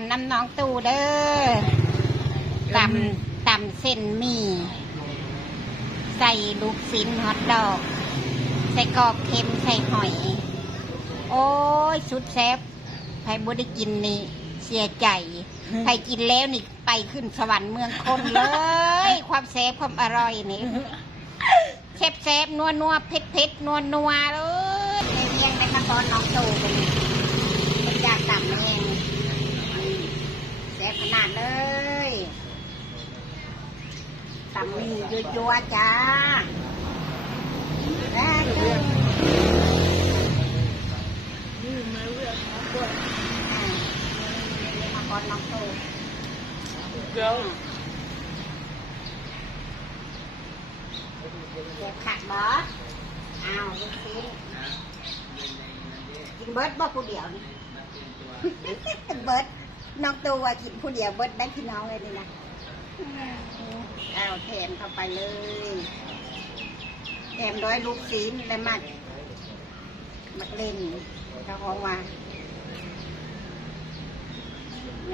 ำน้ำน้องตูเด้อตำตำเส้นหมี่ใส่ลูกชิ้นฮอทดอก ใส่กรอกเค็มใส่หอย โอ้ยสุดแซ่บใครบ่ได้กินนี่ เสียใจใครกินแล้วนี่ไปขึ้นสวรรค์เมืองคนเลย ความแซ่บความอร่อยนี่แซ่บแซ่บนัวนัวเผ็ดเผ็ดนัวนัวเลยเลี้ยงไปมาตอนน้องตูไปนี่เป็นอยากตำเองแซ่บขนาด เลยตำมียัวๆจ้าแล้วเด้อนี่มาเรื่องของพวกมาก่อนน้องโตเจ้าเจ็บขัดบอสอ้าวลูกชิ้นกินเบิร์ดบ่ผู้เดียวนี่เบิร์ด น้องตูว่ากินผู้เดียวเบิร์ดได้พี่น้องเลยนี่นะอ้าวแถมเข้าไปเลยแถมร้อยลูกชิ้นและมักมักเล่นเจ้าของว่า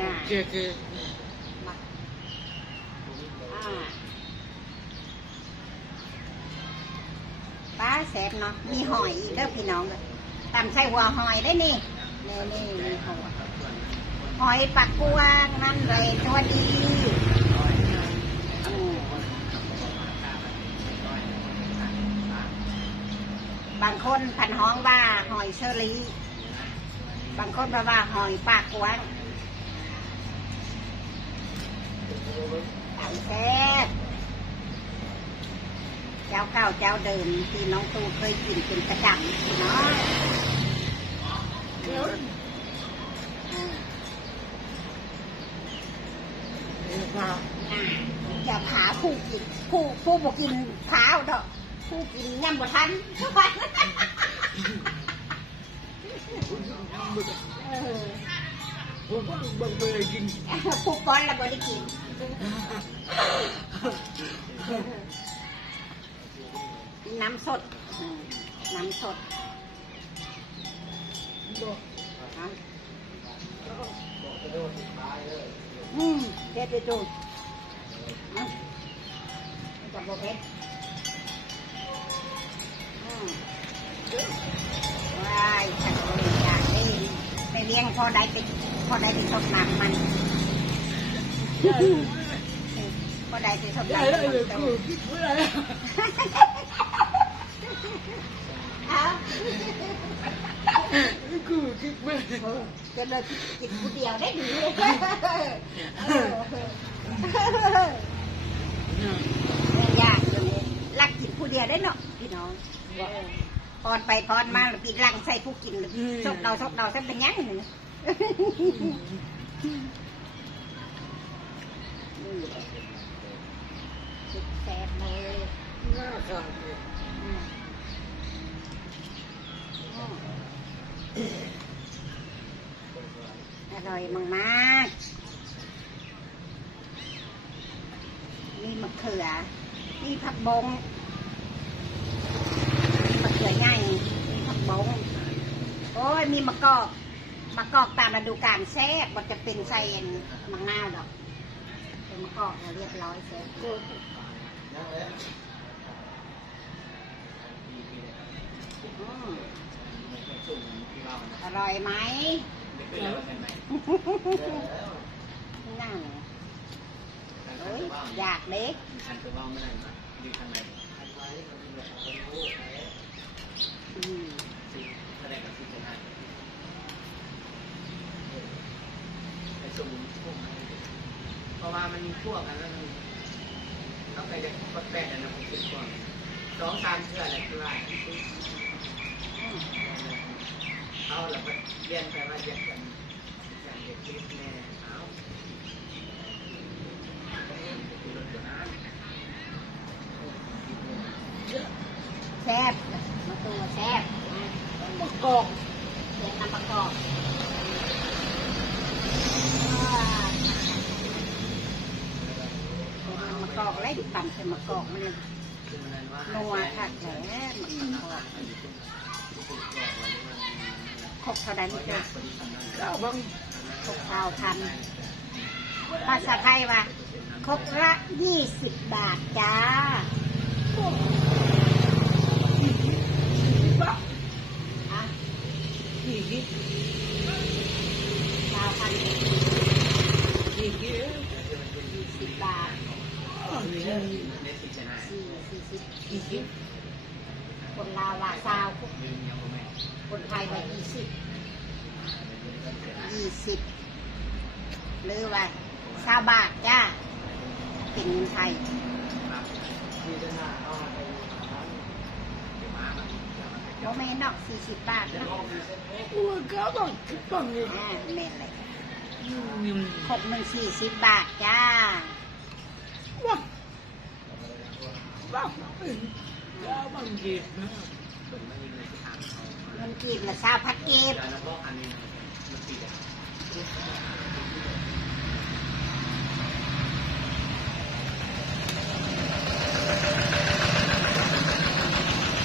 ง่ายเจ๊เจ๊มาอ่าป้าแสบเนาะมีหอยอีกเด้อพี่น้องเลยตำใส่หัวหอยได้นี่นี่นี่นี่หัว หอยปักกวางนั่นเลยตัวดีบางคนพันห้องว่าหอยเชอรี่ บางคนว่าว่าหอยปากกวางไก่แซ่บเจ้าเก่าเจ้าเดิมที่น้องตูเคยกินเป็นประจำพี่น้องอ่า มาอ่าอย่าผาผู้กินผู้ผู้บอกกินเท้าวดอกผู้กินย่ำบ่ทันทุกวันเออผมก็บังเอิญกินผู้ป้อนแล้วบ่ได้กินน้ำสดอืมน้ำสดบอกอะอืม เด็ดไปดูอะจับโบเพชรอืมว้ายฉันก็เลยอยา กูคิดไม่ได้เอากูคิดไม่จะเลยกินผู้เดียวได้ดีเลยยากเลยรักกินผู้เดียวได้เนาะพี่น้องพอนไปพอนมาแล้วปีลังใส่ผู้กินชกเราชกเราซะเป็นยังหนึ่งแซ่บเลยน่าขาดอืม อร่อยมากๆมีมะเขือมีผักบงมีมะเขือใหญ่มีผักบง โอ้ย มีมะกอก มะกอกตามฤดูกาลแซ่บมันจะเป็นไซเอ็นมะนาวดอกเป็นมะกอกแล้วเรียบร้อยแซ่บอืมอร่อยไหม นั่งเอ้ยอยากเด็กอันตัวว่ามันอยู่ทางไหนอืมแสดงกับที่จะได้ไอ้สมุนพวกมันเพราะว่ามันมีพวกกันแล้วมันต้องไปจะกแปดอันนั้นผมคิดก่อนสองสามเชื่ออะไรคือว่าอืม เอาแล้วก็เรียนไปว่าเรียนกันอย่างเด็กคิดแม่เอาแซ่บมาตัวแซ่บอะมะกอกเดี๋ยวทำประกอบมะกอกแล้วปั่นเป็นมะกอกมันเลยคือมันนั้นว่านัวคักแหละมะกอก ครบเท่าใดไม่เจอเจ้าบางอครบข้าวพันภาษาไทยว่าครบละยี่สิบบาทจ้าบ้าอะที่คิดข้าพันที่คิดยี่สิบบาทในสิชนะสี่สี่สิบที่ คนลาวว่าซาวคนไทยว่ายี่สิบยี่สิบหรือว่าซาบาทจ้าเป็นเงินไทยโมเมนต์นอกสี่สิบบาทนาะว่าก็ต้องคิดบ้างนี่อ่เมนเลยอืมครบหนึ่งสี่สิบบาทจ้าบ้าบ้าบ้าบางทีนะเงินกีบละสาวพัดกีบ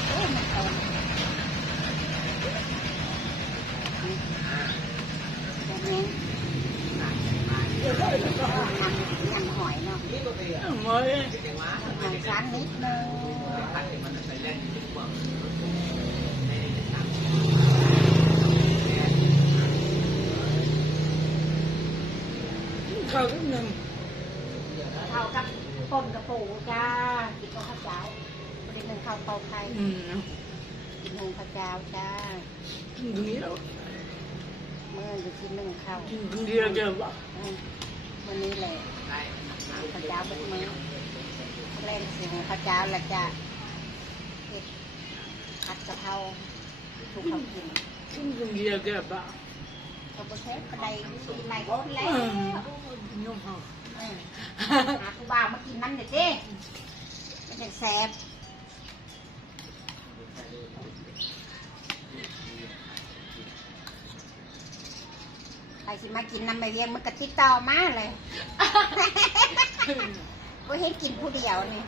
โอ้มันโตนี่แบบนี้เดี๋ยวได้แล้วก็ทำยำหอยเนาะหมอยหอยชั้นนิดนึงเข้าก็หนึ่งเท่ากับต้นกระปูจ้ากินกับข้าวเจ้าประเด็นหนึ่งข้าวเตาไทยอืมกินหนึ่งข้าวเจ้าจ้าเดียวเมื่ออยู่ที่หนึ่งข้าวเดียวเดียวบ้าอืมวันนี้เลยข้าวเจ้าเป็นมื้อแรงเสียงข้าวเจ้าละจะเผ็ดผัดกะเพราทุกข้าวกินเดียวเดียวบ้าก็บ่เทปกระไดมีหลายคนแล้วอืมยกเขาเออหาผู้บ่าวมากินน้ำเด็ดเด้มันจะแซ่บใครสิมากินน้ำใบเวียงมันก็ติดต่อมาเลย ก็เห็นกินผู้เดียวนี่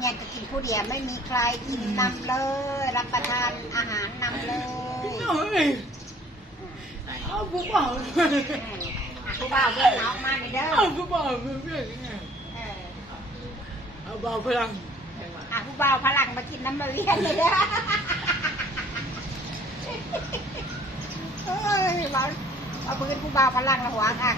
เนี่ยจะกินผู้เดียวไม่มีใครกินนำเลย รับประทานอาหารนำเลยเฮ้ยเอาผู้บ่าวผู้บ่าวเพื่อนน้องมาเลยเด้อเอาผู้บ่าวเพื่อนเออเอาบ่าวพลังอะผู้บ่าวพลังมากินน้ำมะเวียนเลยเด้อเฮ้ยเราเอาปืนผู้บ่าวพลังละหัวอะ